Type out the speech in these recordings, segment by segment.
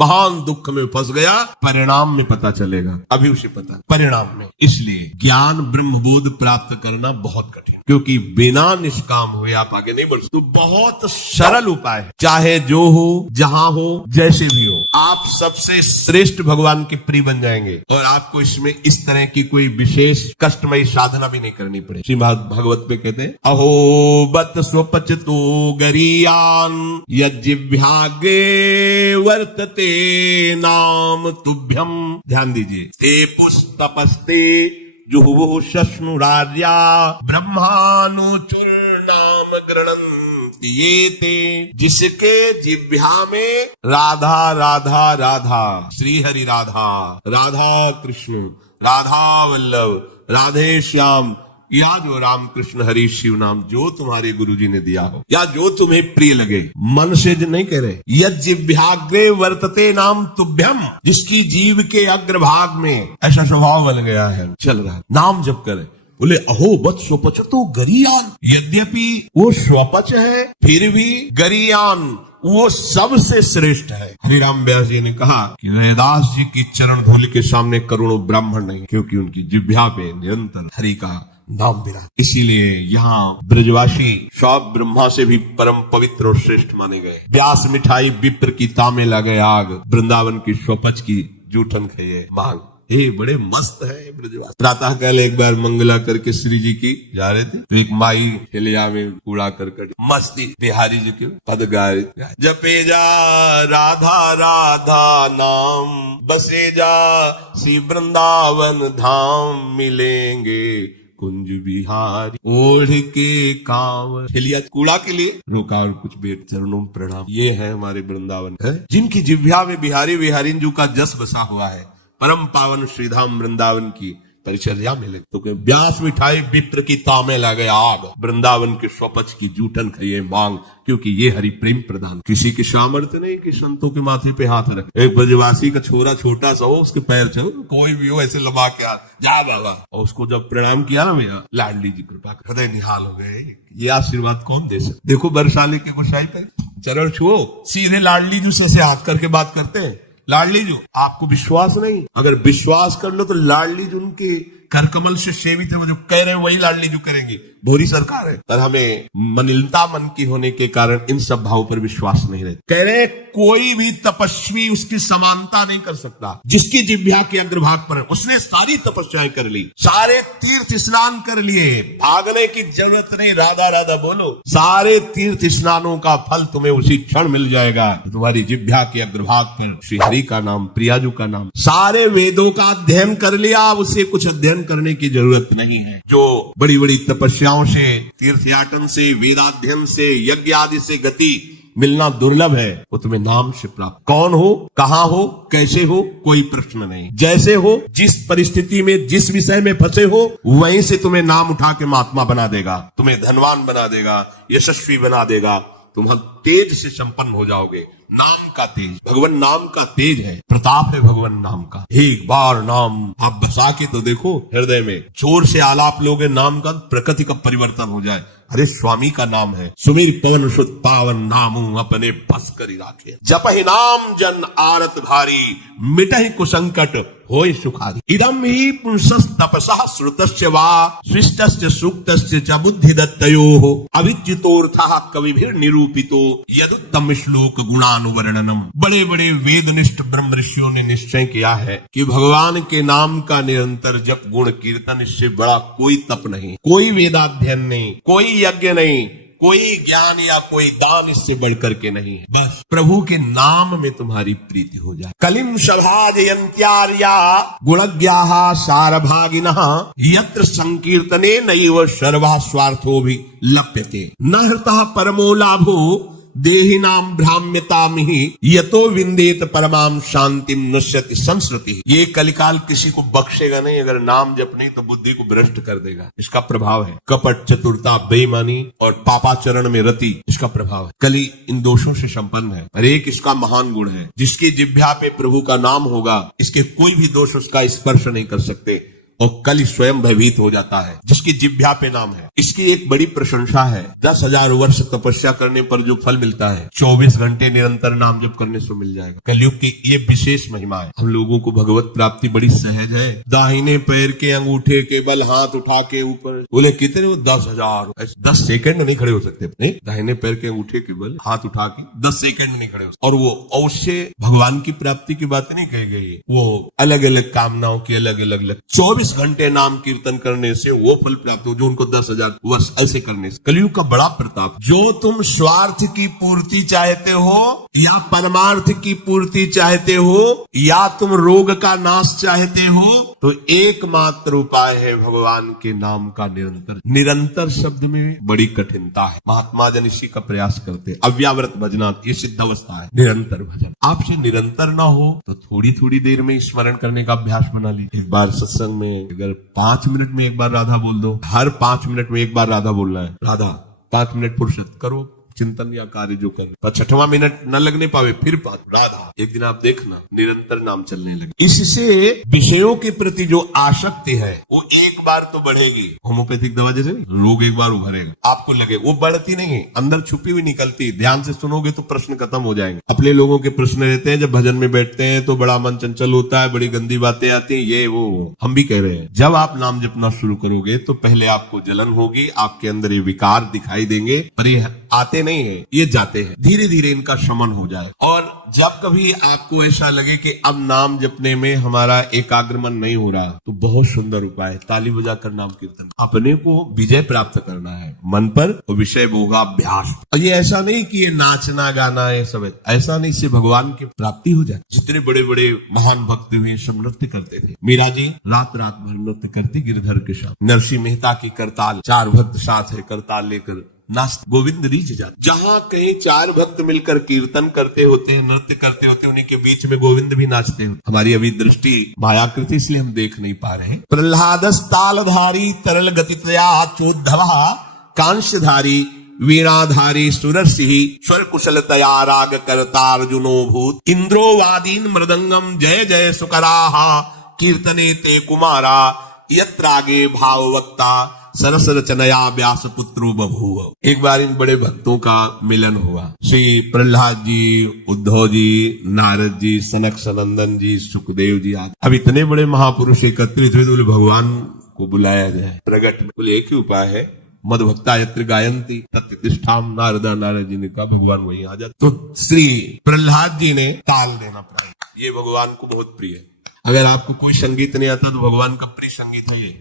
महान दुख में फंस गया, परिणाम में पता चलेगा, अभी उसे पता परिणाम में। इसलिए ज्ञान ब्रह्मबोध प्राप्त करना बहुत कठिन, क्योंकि बिना निष्काम हुए आप आगे नहीं बढ़ सकते। तो बहुत सरल उपाय है, चाहे जो हो, जहां हो, जैसे भी हो, आप सबसे श्रेष्ठ भगवान के प्रिय बन जाएंगे और आपको इसमें इस तरह की कोई विशेष कष्टमयी साधना भी नहीं करनी पड़े। श्रीमद् भागवत में कहते हैं, अहो बत स्वपचतो गरीयान यज्जिह्वाग्रे वर्तते नाम तुभ्यम। ध्यान दीजिए, ते पुस्तपस्ते जुहुः शश्नुरार्या ब्रह्मानुचूर्णाम गृणन्ति ये ते। जिसके जिह्वा में राधा राधा राधा, श्री हरि राधा, राधा कृष्ण, राधा वल्लभ, राधे श्याम, या जो राम कृष्ण हरि शिव नाम जो तुम्हारे गुरुजी ने दिया हो, या जो तुम्हें प्रिय लगे, मन से नहीं कह रहे, यज्जिह्वाग्रे वर्तते नाम तुभ्यम। जिसकी जीव के अग्रभाग में ऐसा स्वभाव बन गया है, चल रहा है, नाम जप करे। बोले अहो बत स्वपच तो गरीयान, यद्यपि वो स्वपच है फिर भी गरीयान वो सबसे श्रेष्ठ है। हरिराम व्यास जी ने कहा कि वेदास जी की चरण धूल के सामने करोड़ों ब्राह्मण नहीं, क्योंकि उनकी जिह्वा पे निरंतर हरि का नाम विराज। इसीलिए यहाँ ब्रजवासी सब ब्रह्मा से भी परम पवित्र और श्रेष्ठ माने गए। व्यास मिठाई विप्र की तामे लगे आग, वृंदावन की स्वपच की जूठन खाइए मांग। हे बड़े मस्त है ब्रजवासी। प्रातः काल एक बार मंगला करके श्री जी की जा रहे थे, तो एक माई हिलिया में कूड़ा करकट मस्ती बिहारी जी के पद गाए, जपे जा राधा राधा नाम, बसे जा श्री वृंदावन धाम, मिलेंगे कुंज बिहारी ओढ़ के कांवर। हिलिया कूड़ा के लिए रोका और कुछ बेट चरणों में प्रणाम। ये है हमारे वृंदावन है, जिनकी जिह्वा में बिहारी बिहारीन जी का जस बसा हुआ है। परम पावन श्रीधाम वृंदावन की परिचर्या में लगे, तो व्यास मिठाई विप्र की तामे लगे आग, वृंदावन के स्वपच की जूठन खाइए मांग, क्योंकि ये हरि प्रेम प्रदान। किसी की सामर्थ्य नहीं कि संतों के माथे पे हाथ रखे। एक ब्रजवासी का छोरा छोटा सा हो, उसके पैर चल, कोई भी हो, ऐसे लगा के हाथ, जा बाबा, और उसको जब प्रणाम किया ना भैया, लाडली जी कृपा कर, हृदय निहाल हो गए। ये आशीर्वाद कौन दे सकते? देखो बरसाने की गोसाई पे चरण छुओ, सीधे लाडली जी से हाथ करके बात करते हैं। लाडली जी, आपको विश्वास नहीं, अगर विश्वास कर लो तो लाडली जी उनके कर कमल से सेवित है, वो जो कह रहे हैं वही लाडली जी करेंगी। भोरी सरकार है, पर हमें मनिलता मन की होने के कारण इन सब भावों पर विश्वास नहीं रहता। कह रहे कोई भी तपस्वी उसकी समानता नहीं कर सकता। जिसकी जिह्वा के अग्रभाग पर है, उसने सारी तपस्याएं कर ली, सारे तीर्थ स्नान कर लिए, भागने की जरूरत नहीं, राधा राधा बोलो, सारे तीर्थ स्नानों का फल तुम्हें उसी क्षण मिल जाएगा। तुम्हारी जिह्वा के अग्रभाग पर श्री हरि का नाम, प्रियाजू का नाम। सारे वेदों का अध्ययन कर लिया, उसे कुछ अध्ययन करने की जरूरत नहीं है। जो बड़ी बड़ी तपस्याओं से, तीर्थयाटन से, वेदाध्ययन से, यज्ञ आदि से गति मिलना दुर्लभ है, वो तुम्हें नाम से प्राप्त। कौन हो, कहां हो, कैसे हो, कोई प्रश्न नहीं। जैसे हो, जिस परिस्थिति में, जिस विषय में फंसे हो, वहीं से तुम्हें नाम उठा के महात्मा बना देगा, तुम्हें धनवान बना देगा, यशस्वी बना देगा, तुम तेज से संपन्न हो जाओगे। नाम का तेज, भगवान नाम का तेज है, प्रताप है भगवान नाम का। एक बार नाम आप बसा के तो देखो हृदय में, जोर से आलाप लोगे नाम का, प्रकृति का परिवर्तन हो जाए। अरे स्वामी का नाम है, सुमीर पवन सुत पावन नामू अपने बस करी राखे, जपहि नाम जन आरत भारी, मिटहि कुसंकट होय सुखारी। इदम ही पुंसस् तपसः श्रुतस्य वा सृष्टस्य सूक्तस्य च बुद्धि दत्तयोः अविच्युतोऽर्थः कविभिर् निरूपितो यदुत्तम श्लोक गुणानुवर्णनम। बड़े बड़े वेदनिष्ठ ब्रह्म ऋषियों ने निश्चय किया है कि भगवान के नाम का निरंतर जप, गुण कीर्तन, इससे बड़ा कोई तप नहीं, कोई वेदाध्ययन नहीं, कोई यज्ञ नहीं, कोई ज्ञान या कोई दान इससे बढ़कर के नहीं है। बस प्रभु के नाम में तुम्हारी प्रीति हो जाए। कलिम सभाजयन्त्यार्या गुणज्ञाः सारभागिनः यत्र संकीर्तने नैव सर्वा स्वार्थो भी लप्यते न हृतः परमो लाभो देहिनाम भ्राम्यतामिहि यतो विंदेत परमाम शांतिम नश्यति संस्कृति। ये कलिकाल किसी को बख्शेगा नहीं, अगर नाम जप नहीं तो बुद्धि को भ्रष्ट कर देगा। इसका प्रभाव है कपट, चतुरता, बेईमानी और पापाचरण में रति, इसका प्रभाव है। कली इन दोषों से संपन्न है, और एक इसका महान गुण है, जिसकी जिह्वा पे प्रभु का नाम होगा, इसके कोई भी दोष उसका स्पर्श नहीं कर सकते। और कल स्वयं भयभीत हो जाता है। जिसकी जिह्वा पे नाम है, इसकी एक बड़ी प्रशंसा है। 10,000 वर्ष तपस्या करने पर जो फल मिलता है 24 घंटे निरंतर नाम जप करने से मिल जाएगा। कलयुग की ये विशेष महिमा है। हम लोगों को भगवत प्राप्ति बड़ी सहज है। दाहिने पैर के अंगूठे के बल हाथ उठा के ऊपर, बोले कितने हो? 10,000। 10 सेकंड नहीं खड़े हो सकते नहीं, दाहिने पैर के अंगूठे के बल हाथ उठा के 10 सेकंड नहीं खड़े हो सकते। और वो अवश्य भगवान की प्राप्ति की बात नहीं कही गई है, वो अलग अलग कामनाओं की अलग अलग 24 घंटे नाम कीर्तन करने से वो फल प्राप्त हो जो उनको 10,000 वर्ष ऐसे करने से। कलयुग का बड़ा प्रताप। जो तुम स्वार्थ की पूर्ति चाहते हो या परमार्थ की पूर्ति चाहते हो या तुम रोग का नाश चाहते हो, तो एकमात्र उपाय है भगवान के नाम का निरंतर। निरंतर शब्द में बड़ी कठिनता है। महात्मा जन इसी का प्रयास करते। अव्यावृत भजना ये सिद्ध अवस्था है। निरंतर भजन आपसे निरंतर ना हो तो थोड़ी थोड़ी देर में स्मरण करने का अभ्यास बना लीजिए। एक बार सत्संग में अगर 5 मिनट में एक बार राधा बोल दो, हर 5 मिनट में एक बार राधा बोलना है। राधा 5 मिनट फुर्सत करो, चिंतन या कार्य जो कर, पर 6वां मिनट न लगने पावे फिर राधा। एक दिन आप देखना निरंतर नाम चलने लगे। इससे विषयों के प्रति जो आसक्ति है वो एक बार तो बढ़ेगी। होम्योपैथिक दवा जैसे रोग एक बार उभरेगा, आपको लगे वो बढ़ती नहीं है, अंदर छुपी हुई निकलती। ध्यान से सुनोगे तो प्रश्न खत्म हो जाएंगे। अपने लोगों के प्रश्न रहते हैं जब भजन में बैठते हैं तो बड़ा मन चंचल होता है, बड़ी गंदी बातें आती हैं, ये वो। हम भी कह रहे हैं जब आप नाम जपना शुरू करोगे तो पहले आपको जलन होगी, आपके अंदर ये विकार दिखाई देंगे, पर ये आते नहीं है, ये जाते हैं। धीरे धीरे इनका शमन हो जाए। और जब कभी आपको ऐसा लगे कि अब नाम जपने में हमारा एकाग्रमन नहीं हो रहा, तो बहुत सुंदर उपाय है, ताली बजाकर नाम कीर्तन। अपने को विजय प्राप्त करना है मन पर, और विषय भोगाभ्यास। और ये ऐसा नहीं कि ये नाचना गाना है सब है, ऐसा नहीं, इससे भगवान की प्राप्ति हो जाए। जितने बड़े बड़े महान भक्त हुए सब नृत्य करते थे। मीरा जी रात रात भर नृत्य करती गिरधर के साथ। नरसिंह मेहता की करताल, 4 भक्त साथ है, करताल लेकर नाच गोविंद रीझ जाते। जहां कहीं 4 भक्त मिलकर कीर्तन करते होते हैं, नृत्य करते होते हैं, उन्हीं के बीच में गोविंद भी नाचते होते। हमारी अभी दृष्टि मायाकृति इसलिए हम देख नहीं पा रहे। प्रहलादस तालधारी तरल गतितया चोद्धवा कांस्यधारी वीणाधारी सुरसिंह स्वर कुशलतया राग करता अर्जुनो भूत इंद्रो वादीन मृदंगम जय जय सुकराहा कीर्तने ते कुमारा यत्रागे भाववक्ता सरस रचनया व्यास पुत्रो बभूव। एक बार इन बड़े भक्तों का मिलन हुआ। श्री प्रहलाद जी, उद्धव जी, नारद जी, सनक सनंदन जी, सुखदेव जी आदि। अब इतने बड़े महापुरुष एकत्रित हुए तो भगवान को बुलाया जाए प्रगट। बोले एक ही उपाय है, मद भक्ता यत्र गायंती तत्तिष्ठाम नारदा। नारद जी ने कहा भगवान वहीं आ जाते। तो श्री प्रहलाद जी ने ताल देना पड़ा। ये भगवान को बहुत प्रिय है। अगर आपको कोई संगीत नहीं आता तो भगवान का प्रिय संगीत है ये।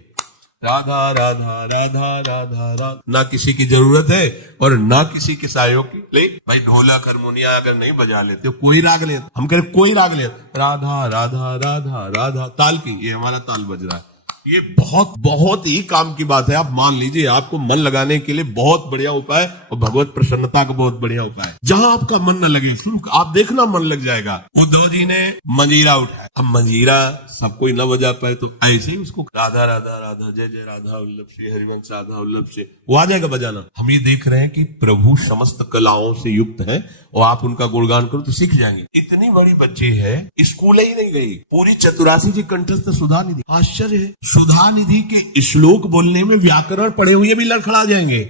राधा राधा राधा राधा राधा। ना किसी की जरूरत है और ना किसी के सहयोग की। ले भाई ढोलक हारमोनिया अगर नहीं बजा लेते हो, कोई राग ले, हम कह रहे कोई राग ले, राधा राधा राधा राधा ताल की, ये हमारा ताल बज रहा है। ये बहुत बहुत ही काम की बात है। आप मान लीजिए आपको मन लगाने के लिए बहुत बढ़िया उपाय और भगवत प्रसन्नता का बहुत बढ़िया उपाय। जहां आपका मन न लगे आप देखना मन लग जाएगा। उद्धव जी ने मंजीरा उठाया। अब मंजीरा सब कोई न बजा पाए तो ऐसे ही उसको राधा राधा राधा जय जय राधा वल्लभ से हरिवंश राधा वल्लभ से वो आ जाएगा बजाना। हम ये देख रहे हैं कि प्रभु समस्त कलाओं से युक्त है और आप उनका गुणगान करो तो सीख जाएंगे। इतनी बड़ी बच्ची है, स्कूल ही नहीं गई, पूरी 84 जी कंठस्थ सुधा निधि। आश्चर्य है, सुधा निधि के श्लोक बोलने में व्याकरण पढ़े हुए भी लड़खड़ा जाएंगे।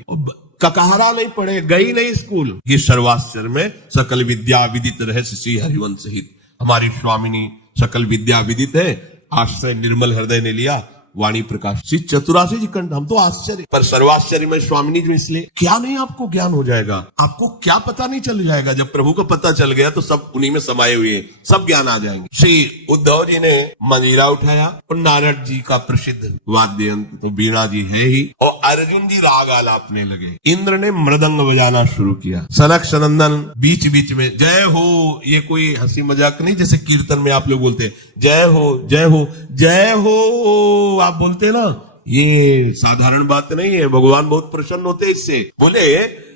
ककहरा नहीं पढ़े, गई नहीं स्कूल। ये सर्वाश्चर्य में सकल विद्या विदित रहस्य श्री हरिवंश सहित। हमारी स्वामिनी सकल विद्या विदित है, आश्रय निर्मल हृदय ने लिया, वाणी प्रकाश। श्री 84 जी कंठ। हम तो आश्चर्य, पर सर्वाश्चर्य में स्वामिनी जो इसलिए क्या नहीं आपको ज्ञान हो जाएगा, आपको क्या पता नहीं चल जाएगा। जब प्रभु को पता चल गया तो सब उन्हीं में समाये हुए हैं, सब ज्ञान आ जाएंगे। श्री उद्धव जी ने मंजीरा उठाया और नारद जी का प्रसिद्ध वाद्य यंत्र तो वीणा जी है ही, और अर्जुन जी राग आलापने लगे। इंद्र ने मृदंग बजाना शुरू किया। सनक सनंदन बीच बीच में जय हो, ये कोई हंसी मजाक नहीं जैसे कीर्तन में आप लोग बोलते हैं जय हो जय हो जय हो, आप बोलते ना, ये साधारण बात नहीं है। भगवान बहुत प्रसन्न होते इससे। बोले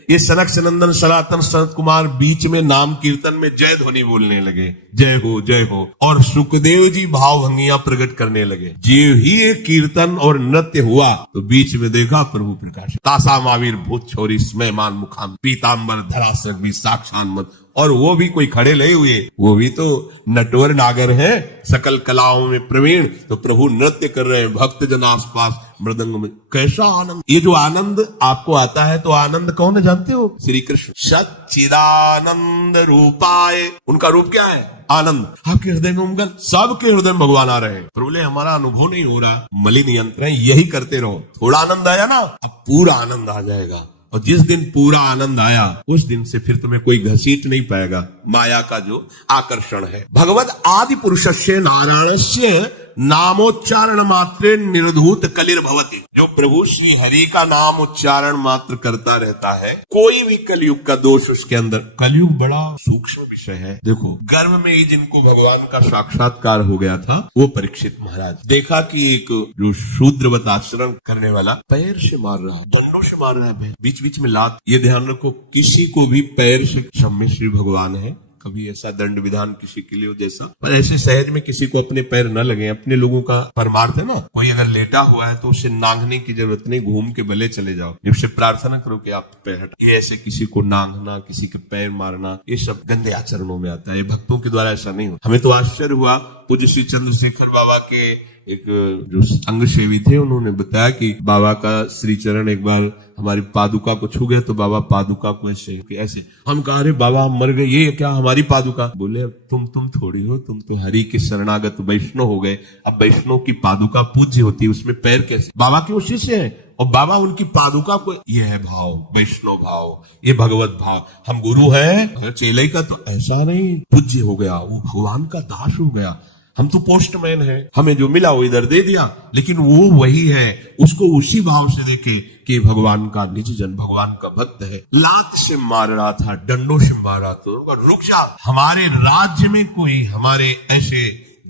ये सनक सनंदन सनातन सनत कुमार बीच में नाम कीर्तन में जय ध्वनि बोलने लगे, जय हो, और सुखदेव जी भावभंगियां प्रकट करने लगे। जीव ही एक कीर्तन और नृत्य हुआ तो बीच में देखा प्रभु प्रकाश। तासा मावीर भूत छोरी स्मयमान मुखाम पीताम्बर धरा सगवी साक्षान मत और वो भी कोई खड़े नहीं हुए, वो भी तो नटवर नागर है, सकल कलाओं में प्रवीण। तो प्रभु नृत्य कर रहे हैं, भक्त जन आसपास मृदंग में। कैसा आनंद! ये जो आनंद आपको आता है, तो आनंद कौन है जानते हो? श्री कृष्ण। सच्चिदानंद रूपाय, उनका रूप क्या है? आनंद। आपके हृदय में उमगल, सबके हृदय में भगवान आ रहे हैं। प्रभु बोले हमारा अनुभव नहीं हो रहा, मलिन यंत्र है, यही करते रहो। थोड़ा आनंद आया ना, अब पूरा आनंद आ जाएगा। और जिस दिन पूरा आनंद आया, उस दिन से फिर तुम्हें कोई घसीट नहीं पाएगा। माया का जो आकर्षण है। भगवत आदि पुरुषस्य नारायणस्य नामोच्चारण मात्रे निर्धूत कलिर्भवति। जो प्रभु श्री हरि का नाम उच्चारण मात्र करता रहता है, कोई भी कलयुग का दोष उसके अंदर। कलयुग बड़ा सूक्ष्म विषय है। देखो, गर्भ में ही जिनको भगवान का साक्षात्कार हो गया था, वो परीक्षित महाराज, देखा कि एक जो शूद्रवत आचरण करने वाला पैर से मार रहा है, दंडों से मार रहा है, बीच बीच में लात। ये ध्यान रखो, किसी को भी पैर से, क्षम्य श्री भगवान है, कभी ऐसा दंड विधान किसी के लिए हो जैसा, पर ऐसे सहज में किसी को अपने पैर न लगे। अपने लोगों का परमार्थ है ना, कोई अगर लेटा हुआ है तो उसे नांगने की जरूरत नहीं, घूम के भले चले जाओ, उससे प्रार्थना करो कि आप पैर हट। ये ऐसे किसी को नांगना, किसी के पैर मारना, ये सब गंदे आचरणों में आता है। भक्तों के द्वारा ऐसा नहीं होता। हमें तो आश्चर्य हुआ, पूज्य श्री चंद्रशेखर बाबा के एक जो अंग सेवी थे, उन्होंने बताया कि बाबा का श्री चरण एक बार हमारी पादुका को छू गए, तो बाबा पादुका को ऐसे हम कहा, अरे बाबा हम मर गए, ये क्या हमारी पादुका? बोले तुम थोड़ी हो, तुम तो हरि के शरणागत वैष्णव हो गए। अब वैष्णव की पादुका पूज्य होती है, उसमें पैर कैसे? बाबा के उसी से है, और बाबा उनकी पादुका को, ये है भाव, वैष्णव भाव, ये भगवत भाव। हम गुरु हैं, चेले का तो ऐसा नहीं पूज्य हो गया, वो भगवान का दास हो गया। हम तो पोस्टमैन हैं, हमें जो मिला वो इधर दे दिया, लेकिन वो वही है, उसको उसी भाव से देखे कि भगवान का निज जन, भगवान का भक्त है। लात से मार रहा था, डंडों से मार रहा था, रुक जा, हमारे राज्य में कोई हमारे ऐसे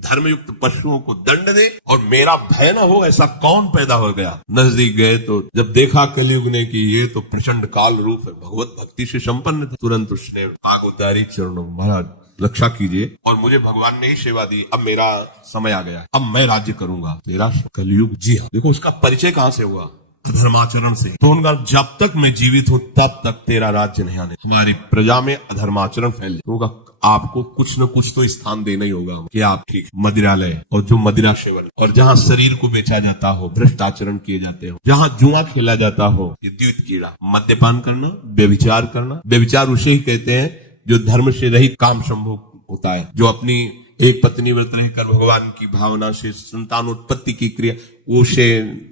धर्मयुक्त पशुओं को दंड दे और मेरा भय न हो, ऐसा कौन पैदा हो गया? नजदीक गए तो जब देखा कलयुग ने कि ये तो प्रचंड काल रूप है, भगवत भक्ति से संपन्न था, तुरंत उसने पाग उतारी चरणों, महाराज रक्षा कीजिए, और मुझे भगवान ने ही सेवा दी, अब मेरा समय आ गया, अब मैं राज्य करूंगा तेरा कलयुग। जी हाँ, देखो उसका परिचय कहां से हुआ? अधर्माचरण से। तो उनका जब तक मैं जीवित हूं तब तक तेरा राज्य नहीं आने, हमारी प्रजा में अधर्माचरण फैल जाएगा, आपको कुछ न कुछ तो स्थान देना ही होगा कि आप ठीक मदिरालय, और जो मदिरा सेवन, और जहां शरीर को बेचा जाता हो, भ्रष्टाचरण किए जाते हो, जहां जुआ खेला जाता हो, ये द्वित कीड़ा, मद्यपान करना, व्यभिचार करना। व्यभिचार उसे ही कहते हैं जो धर्म से रहित काम संभोग होता है, जो अपनी एक पत्नी व्रत रहकर भगवान की भावना से संतानोत्पत्ति की क्रिया, उसे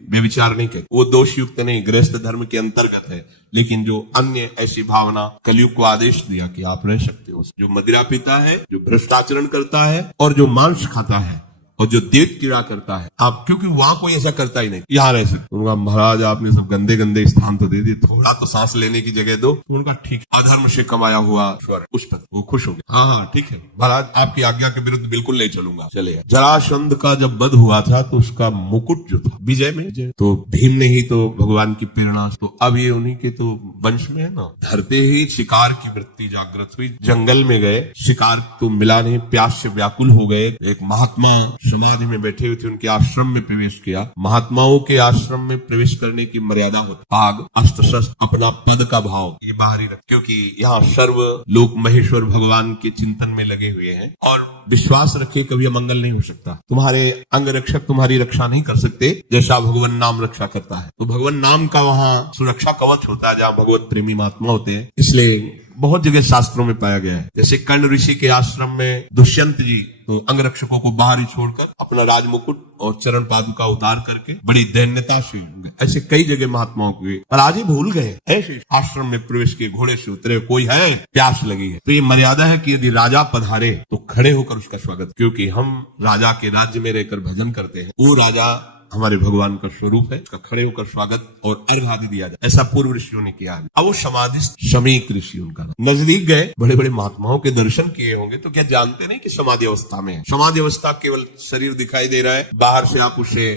व्यभिचार नहीं कहते, वो दोष युक्त नहीं, गृहस्थ धर्म के अंतर्गत है। लेकिन जो अन्य ऐसी भावना, कलयुग को आदेश दिया कि आप रह सकते हो, जो मदिरा पीता है, जो भ्रष्टाचरण करता है, और जो मांस खाता है, और जो देव कीड़ा करता है, आप, क्योंकि वहां कोई ऐसा करता ही नहीं, यहाँ रह सकते। उनका महाराज आपने सब गंदे गंदे स्थान तो दे दिए, थोड़ा तो सांस लेने की जगह दो। तो उनका ठीक, अधर्म से कमाया हुआ स्वर्ग, उस पर वो खुश हो गए। हाँ ठीक है महाराज, आपकी आज्ञा के विरुद्ध बिल्कुल नहीं चलूंगा, चलेगा। जरासंध का जब वध हुआ था तो उसका मुकुट जो था विजय में, तो भीम ने ही तो भगवान की प्रेरणा, तो अब ये उन्हीं के तो वंश में है ना। धरते ही शिकार की वृत्ति जागृत हुई, जंगल में गए, शिकार तो मिला नहीं, प्यास से व्याकुल हो गए। एक महात्मा समाधि में बैठे हुए थे, उनके आश्रम में प्रवेश किया। महात्माओं के आश्रम में प्रवेश करने की मर्यादा होती, पाग, अस्त्र शस्त्र, अपना पद का भाव ये बाहरी रख, क्योंकि यहाँ सर्व लोक महेश्वर भगवान के चिंतन में लगे हुए हैं, और विश्वास रखे कभी अमंगल नहीं हो सकता। तुम्हारे अंग रक्षक तुम्हारी रक्षा नहीं कर सकते जैसा भगवान नाम रक्षा करता है। तो भगवान नाम का वहाँ सुरक्षा कवच होता है, जहाँ भगवत प्रेमी महात्मा होते हैं। इसलिए बहुत जगह शास्त्रों में पाया गया है, जैसे कर्ण ऋषि के आश्रम में दुष्यंत जी तो अंगरक्षकों को बाहर ही छोड़कर अपना राजमुकुट और चरण पादुका उतार करके बड़ी दैन्यता से, ऐसे कई जगह महात्माओं के, पर आज ही भूल गए। ऐसे आश्रम में प्रवेश किए, घोड़े से उतरे, कोई है, प्यास लगी है, तो ये मर्यादा है कि यदि राजा पधारे तो खड़े होकर उसका स्वागत, क्योंकि हम राजा के राज्य में रहकर भजन करते हैं, वो राजा हमारे भगवान का स्वरूप है, उसका खड़े होकर स्वागत और अर्घ आदि दिया जाए, ऐसा पूर्व ऋषियों ने किया है। अब वो समाधिस्थ शमीक ऋषि उनका नजदीक गए, बड़े बड़े महात्माओं के दर्शन किए होंगे, तो क्या जानते नहीं कि समाधि अवस्था में है। समाधि अवस्था केवल शरीर दिखाई दे रहा है, बाहर से आप उसे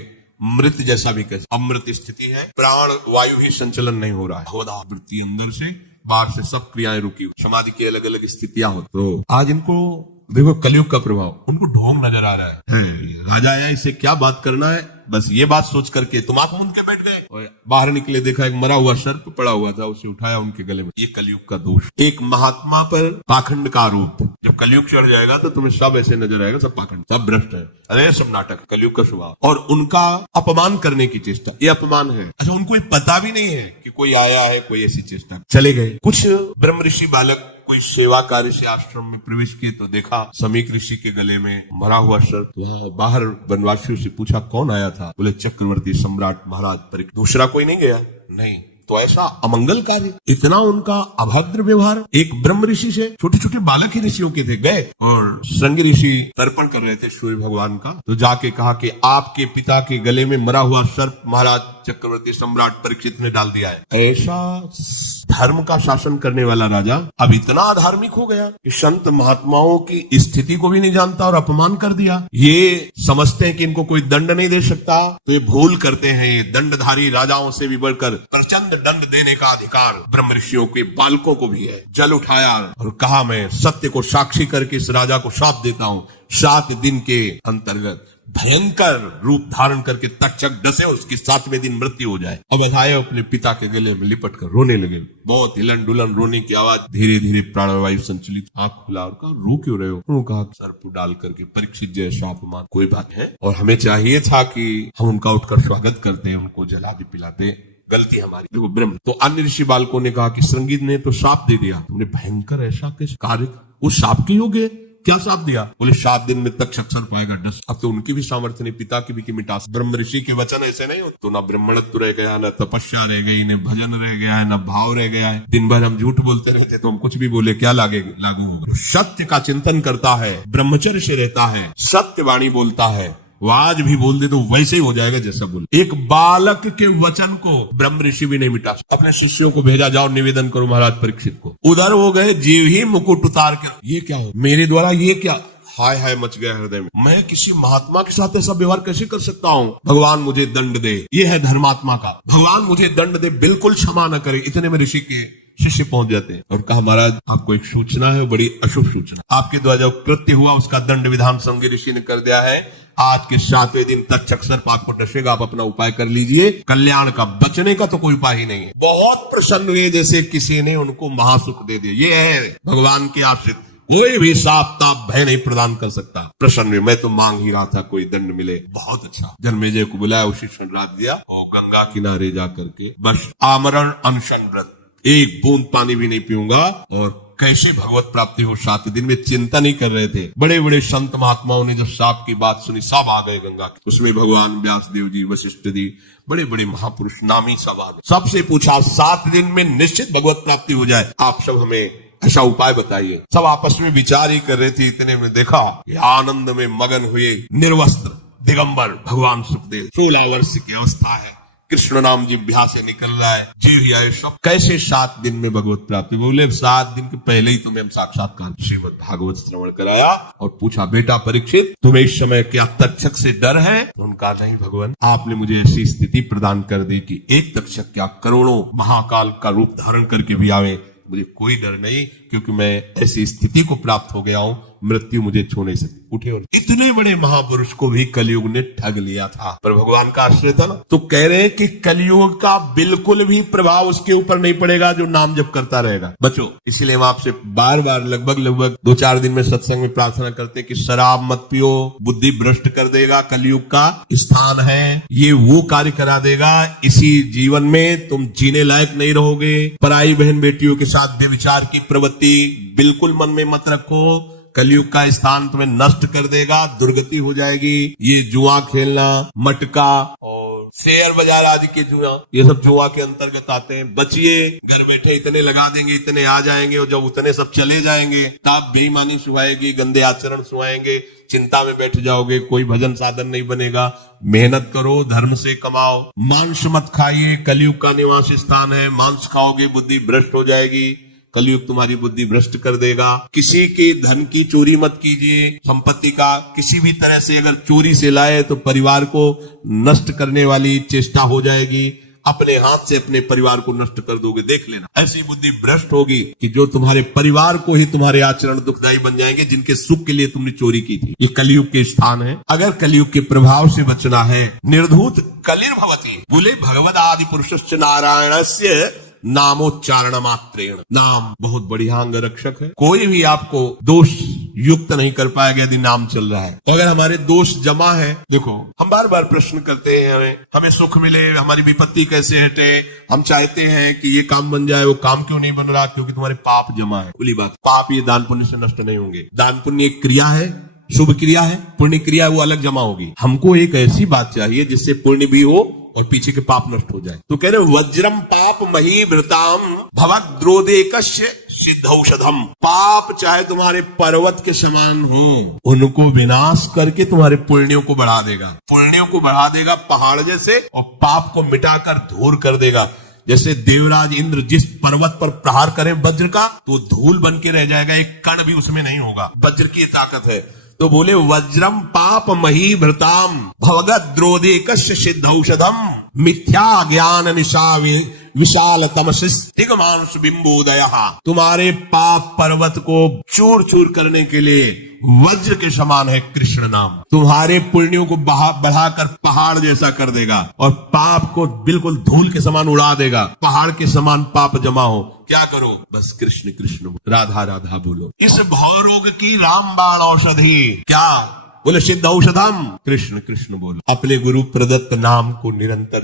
मृत जैसा भी कह, अमृत स्थिति है, प्राण वायु ही संचलन नहीं हो रहा है, होदा वृत्ति अंदर से, बाहर से सब क्रियाएं रुकी। समाधि की अलग अलग स्थितियां होती, तो आज इनको देखो कलयुग का प्रभाव, उनको ढोंग नजर आ रहा है। राजा आया, इसे क्या बात करना है, बस ये बात सोच करके तुम आंख मूंद के बैठ गए। बाहर निकले, देखा एक मरा हुआ सर्प पड़ा हुआ था, उसे उठाया उनके गले में। ये कलयुग का दोष, एक महात्मा पर पाखंड का आरोप। जब कलयुग चढ़ जाएगा तो तुम्हें सब ऐसे नजर आएगा, सब पाखंड, सब भ्रष्ट है, अरे सब नाटक, कलयुग का स्वभाव। और उनका अपमान करने की चेष्टा, ये अपमान है। अच्छा, उनको पता भी नहीं है कि कोई आया है, कोई ऐसी चेष्टा। चले गए। कुछ ब्रह्म ऋषि बालक कोई सेवा कार्य से आश्रम में प्रवेश किए तो देखा समीक ऋषि के गले में मरा हुआ सर्प। यहाँ बाहर वनवासियों से पूछा कौन आया था? बोले चक्रवर्ती सम्राट महाराज परीक्षित। दूसरा कोई नहीं गया? नहीं। तो ऐसा अमंगल कार्य, इतना उनका अभद्र व्यवहार एक ब्रह्म ऋषि से। छोटे छोटे बालक ही ऋषियों के थे, गए और श्रृंग ऋषि तर्पण कर रहे थे सूर्य भगवान का, तो जाके कहा कि आपके पिता के गले में मरा हुआ सर्प महाराज चक्रवर्ती सम्राट परीक्षित ने डाल दिया है। ऐसा धर्म का शासन करने वाला राजा अब इतना अधार्मिक हो गया कि संत महात्माओं की स्थिति को भी नहीं जानता और अपमान कर दिया। ये समझते हैं कि इनको कोई दंड नहीं दे सकता, तो ये भूल करते हैं। ये दंडधारी राजाओं से भी बढ़कर प्रचंड दंड देने का अधिकार ब्रह्म ऋषियों के बालकों को भी है। जल उठाया और कहा मैं सत्य को साक्षी करके इस राजा को शाप देता हूँ, 7 दिन के अंतर्गत भयंकर रूप धारण करके तक्षक डसे, उसकी 7वें दिन मृत्यु हो जाए। अब आए अपने पिता के गले में लिपट कर रोने लगे। बहुत हिलन डुलन रोने की आवाज, धीरे धीरे प्राणवायु संचलित, आंख खुला और कहा रो क्यों रहे हो? उन्होंने कहा सर्प डाल करके परीक्षित जैसा अपमान, कोई बात है, और हमें चाहिए था कि हम उनका उठकर स्वागत करते, उनको जला भी पिलाते, गलती हमारी। देखो ब्रह्म। तो अन्य ऋषि बालकों ने कहा कि श्रृंगी ने तो शाप दे दिया, तुमने भयंकर ऐसा कैसे कार्य, उस शाप के योग्य क्या शाप दिया? बोले 7 दिन में तक अक्षर पाएगा डस। अब तो उनकी भी सामर्थ्य नहीं, पिता की भी की मिटा। ब्रह्म ऋषि के वचन ऐसे नहीं होते। तो ना ब्राह्मणत्व रह गया, ना तपस्या रह गई, न भजन रह गया है, न भाव रह गया है। दिन भर हम झूठ बोलते रहते, तो हम कुछ भी बोले क्या लागू होगा? सत्य का चिंतन करता है, ब्रह्मचर्य से रहता है, सत्य वाणी बोलता है, वो आज भी बोल दे तो वैसे ही हो जाएगा जैसा बोले। एक बालक के वचन को ब्रह्म ऋषि भी नहीं मिटा। अपने शिष्यों को भेजा, जाओ निवेदन करो महाराज परीक्षित को। उधर हो गए, जीव ही मुकुट उतार के, ये क्या हो मेरे द्वारा, ये क्या? हाय हाय मच गया हृदय में। मैं किसी महात्मा के साथ ऐसा व्यवहार कैसे कर सकता हूँ? भगवान मुझे दंड दे। ये है धर्मात्मा का, भगवान मुझे दंड दे, बिल्कुल क्षमा न करे। इतने में ऋषि के शिष्य पहुंच जाते हैं और कहा महाराज आपको एक सूचना है, बड़ी अशुभ सूचना। आपके द्वारा जो कृत्य हुआ उसका दंड विधान संज्ञ ऋषि ने कर दिया है। आज के 7वें दिन तक चक्षर आपको डसेगा, आप अपना उपाय कर लीजिए। कल्याण का, बचने का तो कोई उपाय ही नहीं है। बहुत प्रसन्न हुए जैसे किसी ने उनको महासुख दे दिया। ये है भगवान के आश्रित, कोई भी साप ताप भय नहीं प्रदान कर सकता। प्रसन्न हुए, मैं तो मांग ही रहा था कोई दंड मिले। बहुत अच्छा। जन्मेजय को बुलाया, उसी रात दिया और गंगा किनारे जा करके बस आमरण अनशन व्रत, एक बूंद पानी भी नहीं पीऊंगा। और कैसे भगवत प्राप्ति हो 7 दिन में चिंता नहीं कर रहे थे। बड़े बड़े संत महात्माओं ने जब साप की बात सुनी, सब आ गए गंगा के। उसमें भगवान व्यास देव जी, वशिष्ठ जी, बड़े बड़े महापुरुष नामी सब आ गए। सबसे पूछा 7 दिन में निश्चित भगवत प्राप्ति हो जाए, आप सब हमें ऐसा उपाय बताइए। सब आपस में विचार ही कर रहे थे। इतने में देखा आनंद में मगन हुए निर्वस्त्र दिगंबर भगवान सुखदेव। 16 वर्ष की अवस्था है, कृष्ण नाम जिह्वा से निकल रहा है, जीव आए सब। कैसे 7 दिन में भगवत प्राप्ति? बोले 7 दिन के पहले ही तुम्हें हम साक्षात्कार श्रीमद् भागवत श्रवण कराया और पूछा बेटा परीक्षित तुम्हें इस समय क्या तक्षक से डर है? उनका नहीं भगवान, आपने मुझे ऐसी स्थिति प्रदान कर दी कि एक तक्षक क्या करोड़ों महाकाल का रूप धारण करके भी आवे, मुझे कोई डर नहीं, क्योंकि मैं ऐसी स्थिति को प्राप्त हो गया हूं, मृत्यु मुझे छू नहीं सकती। उठे और इतने बड़े महापुरुष को भी कलयुग ने ठग लिया था, पर भगवान का आश्रय था ना। तो कह रहे हैं कि कलयुग का बिल्कुल भी प्रभाव उसके ऊपर नहीं पड़ेगा जो नाम जप करता रहेगा। बच्चों, इसलिए हम आपसे बार बार लगभग 2-4 दिन में सत्संग में प्रार्थना करते कि शराब मत पियो, बुद्धि भ्रष्ट कर देगा, कलयुग का स्थान है, ये वो कार्य करा देगा। इसी जीवन में तुम जीने लायक नहीं रहोगे। पराई बहन बेटियों के साथ व्यभिचार की प्रवृत्ति बिल्कुल मन में मत रखो। कलयुग का स्थान तुम्हें नष्ट कर देगा, दुर्गति हो जाएगी। ये जुआ खेलना, मटका और शेयर बाजार आदि के जुआ, ये सब जुआ के अंतर्गत आते हैं। बचिए, घर बैठे इतने लगा देंगे, इतने आ जाएंगे, और जब उतने सब चले जाएंगे तब बेईमानी सुहाएगी, गंदे आचरण सुहाएंगे, चिंता में बैठ जाओगे, कोई भजन साधन नहीं बनेगा। मेहनत करो, धर्म से कमाओ, मांस मत खाइए, कलयुग का निवास स्थान है। मांस खाओगे बुद्धि भ्रष्ट हो जाएगी, कलयुग तुम्हारी बुद्धि भ्रष्ट कर देगा। किसी के धन की चोरी मत कीजिए, संपत्ति का किसी भी तरह से अगर चोरी से लाए तो परिवार को नष्ट करने वाली चेष्टा हो जाएगी। अपने हाथ से अपने परिवार को नष्ट कर दोगे, देख लेना। ऐसी बुद्धि भ्रष्ट होगी कि जो तुम्हारे परिवार को ही तुम्हारे आचरण दुखदायी बन जाएंगे, जिनके सुख के लिए तुमने चोरी की थी। ये कलयुग के स्थान है। अगर कलयुग के प्रभाव से बचना है, निर्धूत कलिर्भवति, बोले भगवद आदि पुरुषश्च नारायणस्य नामोच्चारण मात्रेण। नाम बहुत बढ़िया अंग रक्षक है, कोई भी आपको दोष युक्त नहीं कर पाएगा यदि नाम चल रहा है। तो अगर हमारे दोष जमा है, देखो हम बार बार प्रश्न करते हैं, हमें सुख मिले, हमारी विपत्ति कैसे हटे, हम चाहते हैं कि ये काम बन जाए, वो काम क्यों नहीं बन रहा, क्योंकि तुम्हारे पाप जमा है। खुली बात, पाप ये दान पुण्य से नष्ट नहीं होंगे। दान पुण्य एक क्रिया है, शुभ क्रिया है, पुण्य क्रिया वो अलग जमा होगी। हमको एक ऐसी बात चाहिए जिससे पुण्य भी हो और पीछे के पाप नष्ट हो जाए। तो कह रहे वज्रम पाप महीभृताम भवद्रोदेकस्य सिद्धौषधम। पाप चाहे तुम्हारे पर्वत के समान हो, उनको विनाश करके तुम्हारे पुण्यों को बढ़ा देगा। पुण्यों को बढ़ा देगा पहाड़ जैसे, और पाप को मिटाकर धूल कर देगा। जैसे देवराज इंद्र जिस पर्वत पर प्रहार करे वज्र का, तो धूल बन के रह जाएगा, एक कण भी उसमें नहीं होगा। वज्र की ताकत है। तो बोले वज्रम पाप महीभृताम भवद्रोदेकस्य सिद्धौषधम मिथ्या ज्ञान निशा विशाल तमसिगमांश बिंबोदय। तुम्हारे पाप पर्वत को चूर चूर करने के लिए वज्र के समान है कृष्ण नाम। तुम्हारे पुण्यों को बढ़ाकर पहाड़ जैसा कर देगा और पाप को बिल्कुल धूल के समान उड़ा देगा। पहाड़ के समान पाप जमा हो, क्या करो, बस कृष्ण कृष्ण राधा राधा बोलो। इस भवरोग की रामबाण औषधि क्या, बोले सिद्ध औषधम कृष्ण कृष्ण बोलो। अपने गुरु प्रदत्त नाम को निरंतर